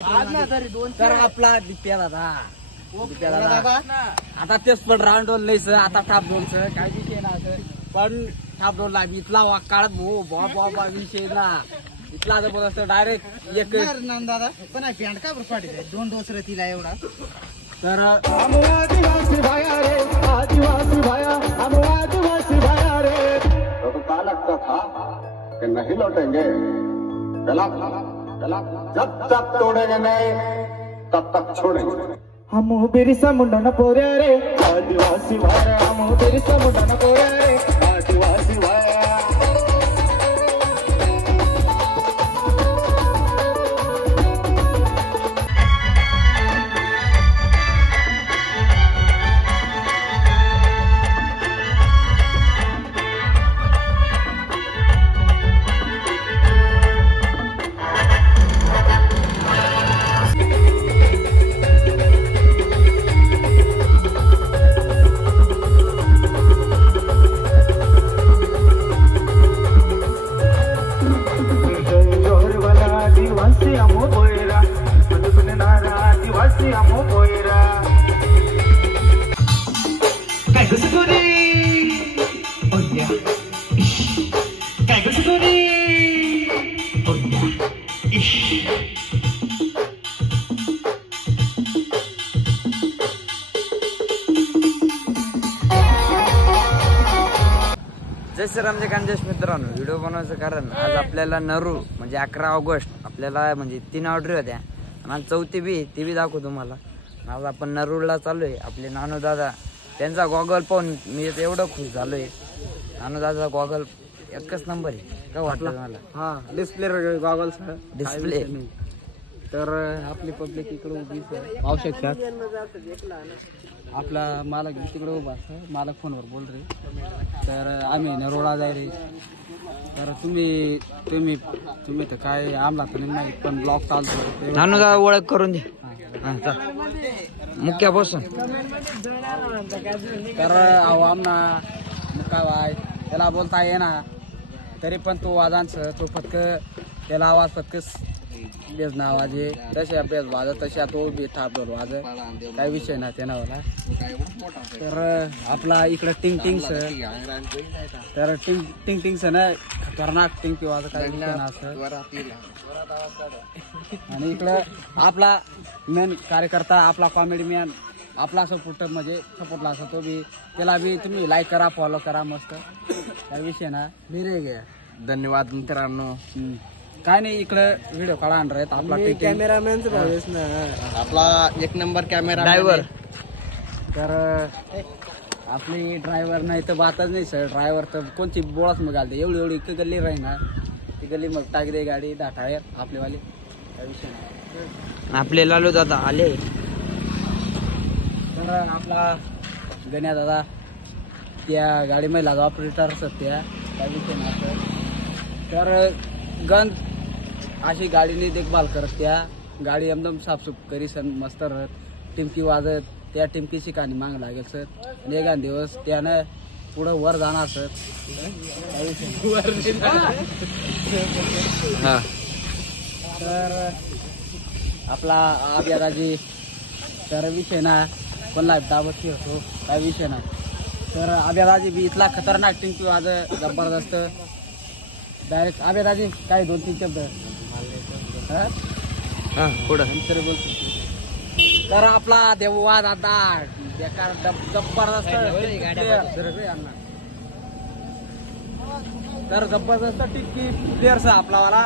तर आपला दिप्या दादा आता तेच पण राऊंड रोल नाही सर, आता टाप रोल सर काय विषय ना सर, पण टाप रोल लागली इथला काळात भाऊ बाबा विषय ना इथला जबरदस्त डायरेक्ट एक दादा पण पॅन्ट का बरं पाठी 2 डोस तिला एवढा तर आदिवासी भाया रे आदिवासी भाया आदिवासी भाया रे। तो क्या लगता था कि नहीं लौटेंगे, चला चला जब तक तोड़ेंगे नहीं तब तक छोड़ेंगे। हम बिरसा मुंडा न पोरे रे आदिवासी भाया, हम बिरसा मुंडा न पोरे रे आदिवासी भाया। जय श्रीराम, जय खानदेश मित्रांनो, व्हिडिओ बनवायचं कारण आज आपल्याला नरू म्हणजे 11 ऑगस्ट आपल्याला म्हणजे 3 ऑर्डर होत्या आणि आज 4थी बी ती बी दाखवू तुम्हाला। आज आपण नरूला चालू आहे, आपले नानू दादा त्यांचा गॉगल पाहून मी एवढं खुश झालोय। नानू दादा गॉगल एकच नंबर आहे, काय वाटलं मला? हा डिस्प्ले गॉगल्स डिस्प्ले तर आपली पब्लिक इकडे उभी पाहू शकतात। आपला मालक तिकडे उभा आहे, मालक फोनवर बोल रे। तर आम्ही नरोडा जाय रे, तर तुम्ही तर काय आमला तर नाही पण ब्लॉग चालतो। नानू दादा ओळख करून दे मुख्य बसून। तर आमना मुक्का बाय त्याला बोलता ये ना, तरी पण तो वाजांच तो फक्त त्याला आवाज फक्त बेज आवाज आहे, तशा बेज वाजत तशा तो बी थाप वाज काही विषय ना त्यांना मला। तर आपला इकडं टिंग टिंग तर टिंग टिंग ना खतरनाक टिंग की वाज काही विषय ना असं। आणि इकडं आपला मेन कार्यकर्ता आपला कॉमेडी मॅन आपला सपोर्ट म्हणजे सपोर्टला असं तो बी, त्याला बी तुम्ही लाईक करा फॉलो करा मस्त काही विषय ना। बिरे गे धन्यवाद मित्रांनो। काय नाही इकडं व्हिडिओ काढा आणणार आहेत आपला कॅमेरामॅन आपला 1 नंबर कॅमेरा ड्रायव्हर। तर आपली ड्रायव्हर नाही तर बातच नाही सर, ड्रायव्हर तर कोणती बोळाच मग घालते, एवढी इतकं गल्ली राही ना ती गल्ली मग टाक दे गाडी 10 टायर आपलेवाली काय विषय नाही। आपले लालू दादा आले। तर आपला गण्या दादा त्या गाडीमध्ये लागा ऑपरेटर सत्या काय विषय नाही। तर गंज अशी गाडीने देखभाल करत, त्या गाडी एकदम साफसूफ करी सर मस्त राहत, टिमकी वाजत त्या टिमकीची कहाणी माग लागेल सर। एका दिवस त्यानं पुढं वर जाणार सर। तर आपला आब्यादाजी तर विषय ना पण लाईफ दाबत होतो काय विषय ना। तर आब्यादाजी बी इथला खतरनाक टिमकी वाज जबरदस्त डायरेक्ट। आब्यादाजी काय 2-3 शब्द पुढं तरी बोलतो। तर आपला देववाद आता बेकार जबरदस्त तर जबरदस्त टिक्की प्लेअर सर आपलावाला,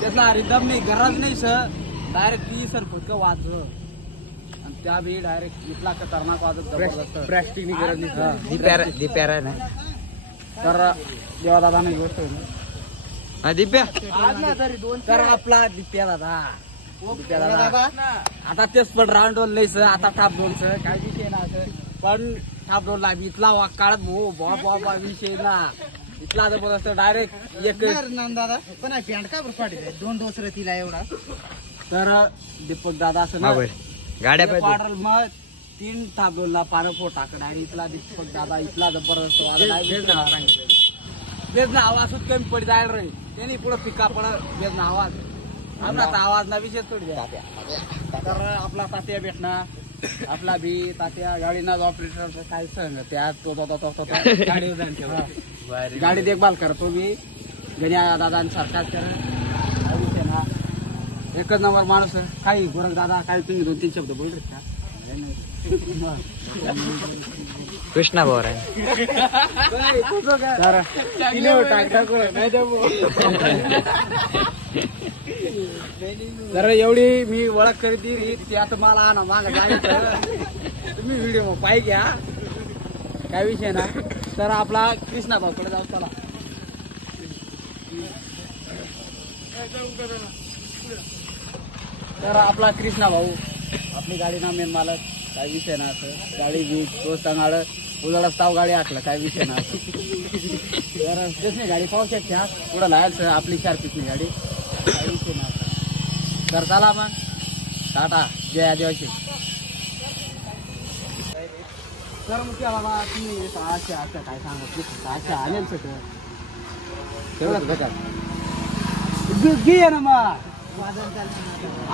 त्याचा रिदम नाही गरज नाही सर, डायरेक्ट ती सर फुटकं वाजलं आणि त्या बी डायरेक्ट इथला खतरनाक वाजत जबरदस्त प्रॅक्टिस गरज नाही दिप्या ना। तर देवा दादा नाही गोष्ट दिप्या तर आपला दिप्या दादा आता तेच पण राऊंड रोल नाही सर, आता टाप रोल सर काय विषय ना सर, पण टाप रोल लागली इथला काळात भाऊ बाबा विषय ना इथला जबरदस्त डायरेक्ट एक दादा पण पॅन्ट का बरं पाठी 2 डोस तिला एवढा। तर दीपक दादा असं ना गाड्या पाडल मग 3 टाप रोलला पानं पोट टाकड आणि इथला दीपक दादा इथला जबरदस्त बेज ना आवाज कमी पडी जायला रे, त्यांनी पुढे पिका पड बेज ना आवाज आमचा आवाज ना विषय थोडी द्या. तर आपला तात्या भेटणार आपला बी तात्या गाडीना ऑपरेटर काय सांग त्या तो गाडी देखभाल करतो मी गण्या दादांसारखाच कर ना एकच नंबर माणूस काही गोरख दादा काही तुम्ही 2-3 शब्द बोल रे का कृष्णा भाऊ आहे. तर एवढी मी ओळख करीत ती आता मला आणा माग तुम्ही व्हिडिओ पाहि घ्या काय विषय ना. तर आपला कृष्णा भाऊकडे जाऊ चला. तर आपला कृष्णा भाऊ आपली गाडी ना मेन मालक काय विषय ना असं गाडी बी तो सांगाड उजाडा ताव गाडी आखलं काय विषय ना असं. तर कसली गाडी पाहू शकता पुढं लायचं आपली 4 पिसनी गाडी काय विषय ना असं. तर चला मग टाटा जय आदिवासी. तर मग त्या बाबा तुम्ही असं काय सांगत 600 आलेल सगळं तेवढंच बघा घे ना मग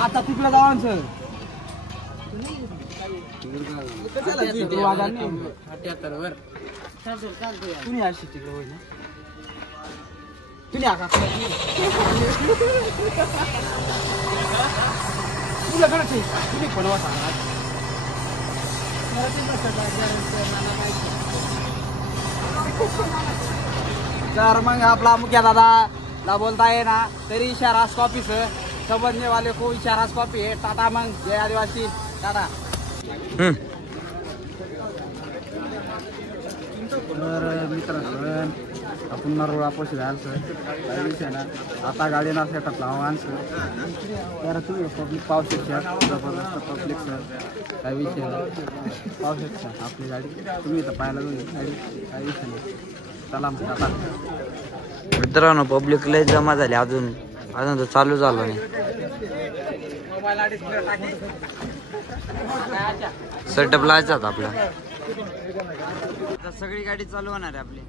आता तिकडे जाऊ सर 78 वर तुम्ही अशी तिकडे होईल ना तुम्ही आका तुझ्याकडे तुम्ही बनवा सांगा. तर मग आपला मुख्य दादाला बोलता है ना तरी इशारा कॉपी सर समझने वाले को इशारा कॉपी है. टाटा मग जय आदिवासी टाटा. तर मित्रांनो आपण नरोळा पोशी घाल सर काय विषय ना आता गाडीना सेटअप लावा सर. तर तुम्ही पब्लिक पाहू शकता जबरदस्त पब्लिक सर काय विषय ना पाहू शकता आपली गाडी तुम्ही तर पाहायला जाऊ गाडी काय विषय नाही. चला मग टाटा. मित्रांनो पब्लिक लय जमा झाली अजून तो चालू झाला नाही. सेटअप लावायचा होता आपला. आता सगळी गाडी चालू होणार आहे आपली.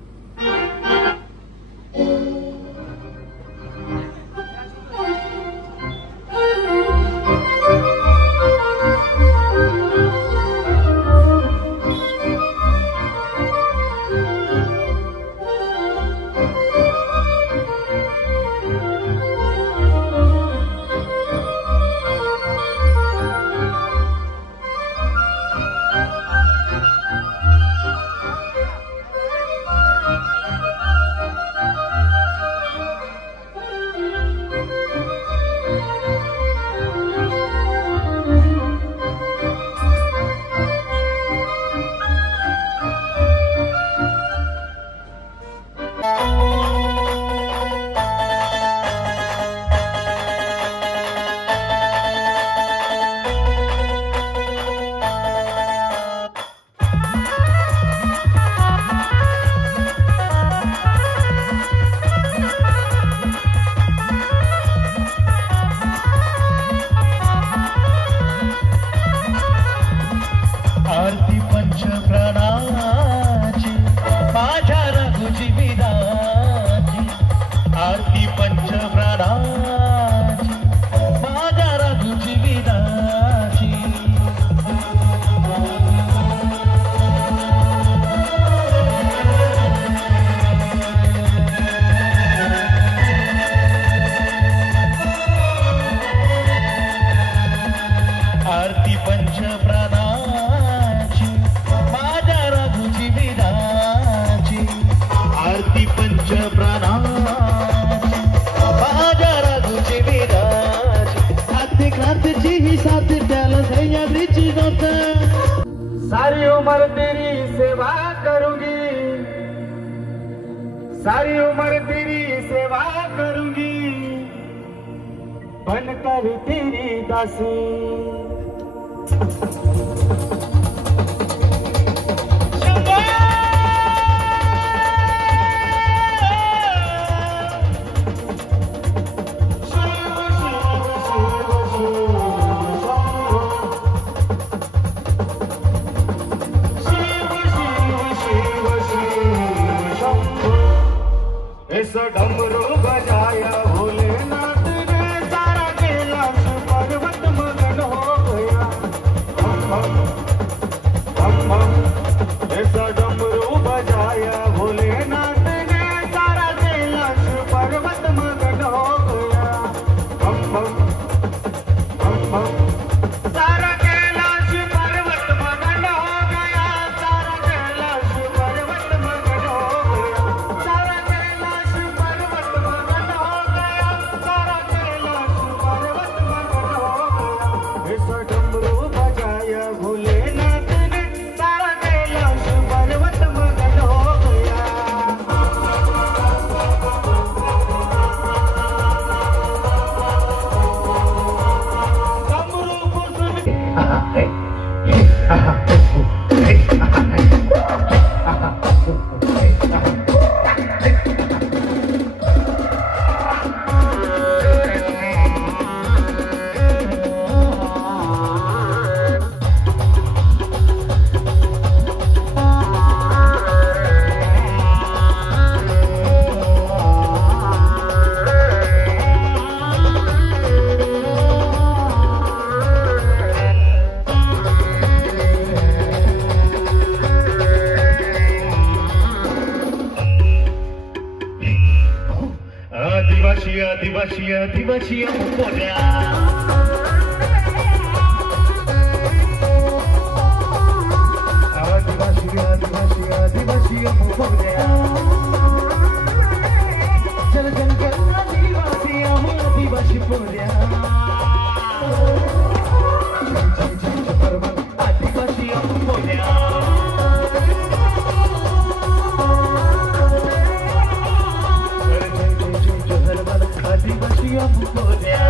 सारी उम्र तेरी सेवा करूंगी, सारी उम्र तेरी सेवा करूंगी, बनकर तेरी दासी। डमरू बजाया भोलेनाथ ने सारा आदिवासी बोल्या आदिवासी बोल्या चल जंगल आदिवासी बोल्या आदिवासी बोल्या आदिवासी बोल्या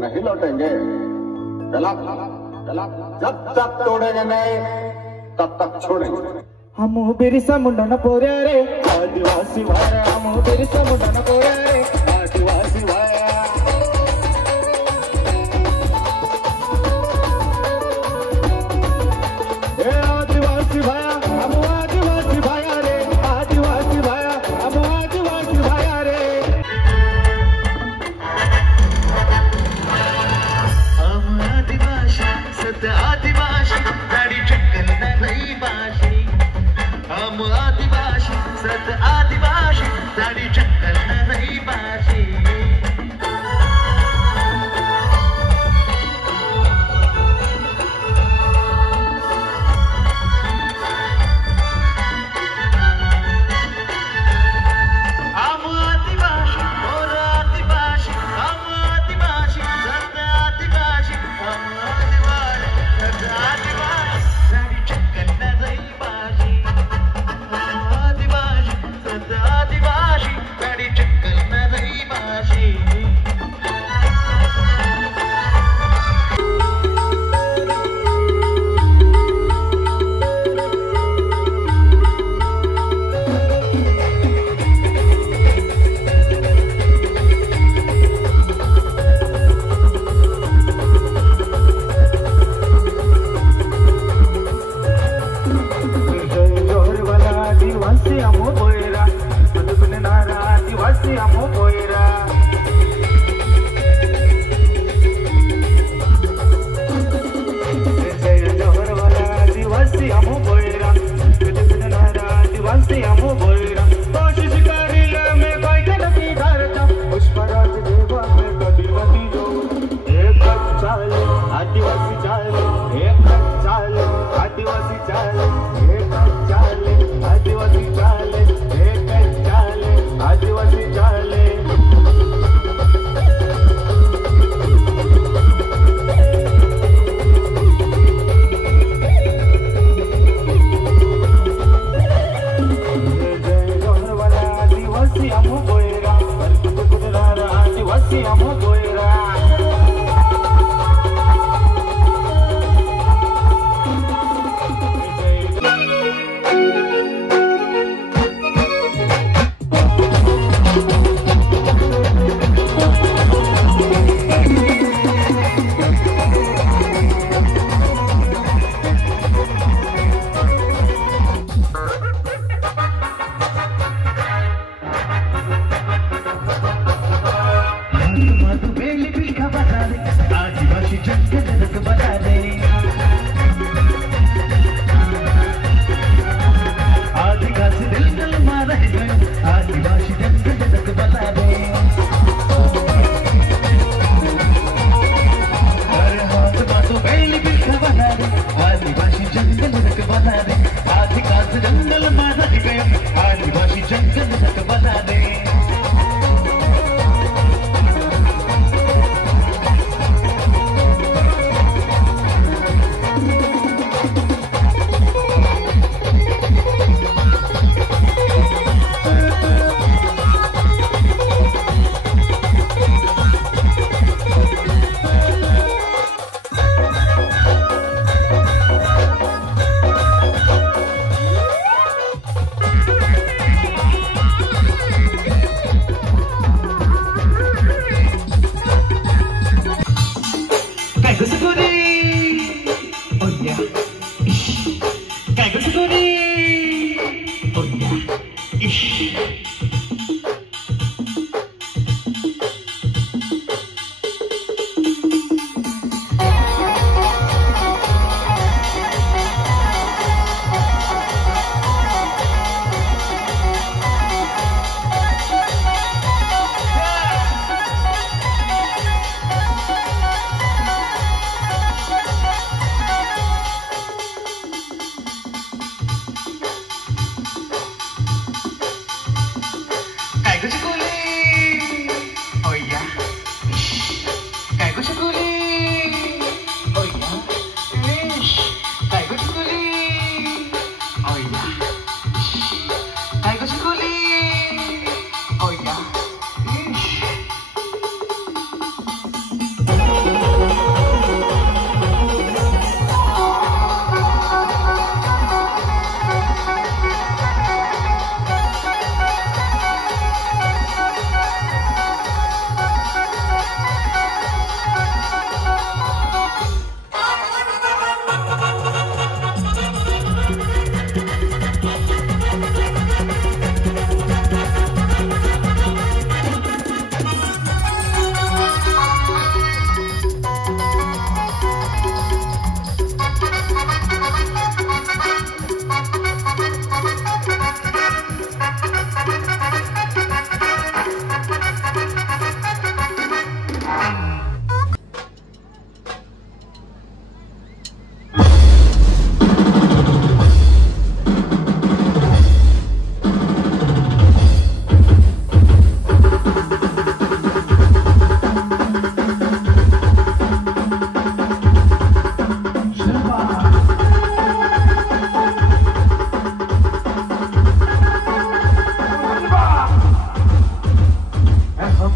नहीं लौटेंगे जब तक तोड़ेंगे नहीं तब तक छोड़ेंगे हम बिरसा मुंडा न पोऱ्या रे आदिवासी वाया हम बिरसा मुंडा न पोऱ्या रे आदिवासी वाया ए आदिवासी वाया हम आदिवासी वाया रे आदिवासी वाया हम आदिवासी वाया रे हम आदिवासी सत आदिवासी गाडी चक्कल नाही बाशी हम आदिवासी सत आदिवासी गाडी चक्कल नाही बाशी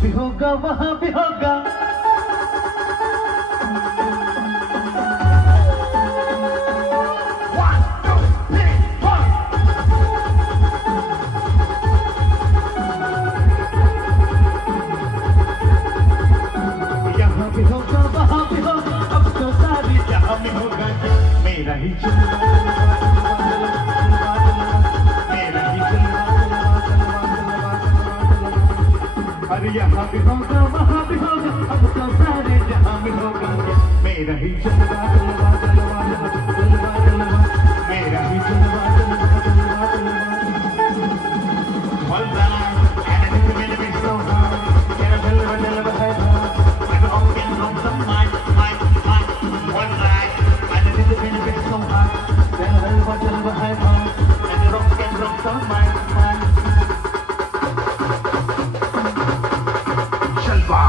भी होगा वहाँ भी होगा यहाँ भी होगा वहाँ भी होगा अब तो सारी जहाँ में होगा मेरा ही जलवा मेरा ही जलवा अरे यहाँ भी होगा वहाँ भी होगा अब तो सारे जहाँ में होगा मेरा ही जलवा जलवा जलवा जलवा जलवा मेरा ही जलवा जलवा जलवा जलवा One time, and I think we're gonna be so hard. Get a jalwa jalwa hai bhai. I'm walking from some mind. One night, and I think we're gonna be so hard. Get a jalwa jalwa hai bhai. And I'm walking from some mind. Jalwa.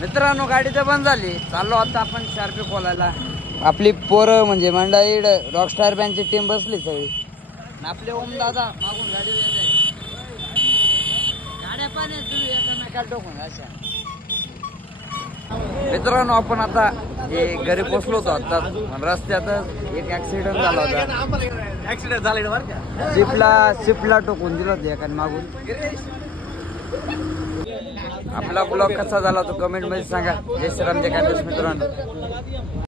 मित्रांनो गाडी तर बंद झाली. चाललो आता आपण sharpy खोलायला. आपली पोरं म्हणजे मंडळी रॉकस्टार बँडची टीम बसली सगळी. आपले ओम दादा मागून गाडी गाड्या पण तुम्ही एकमेकाला टोकून अशा. मित्रांनो आपण आता घरी पोचलो होतो आता. रस्त्यातच एक ऍक्सिडेंट झाला होता. ऍक्सिडेंट झाले बरं का. शिपला टोकून दिलं होतं एकाने मागून. आपला ब्लॉग कसा झाला तो कमेंट मध्ये सांगा. जय श्रीराम जय खानदेश मित्रांनो.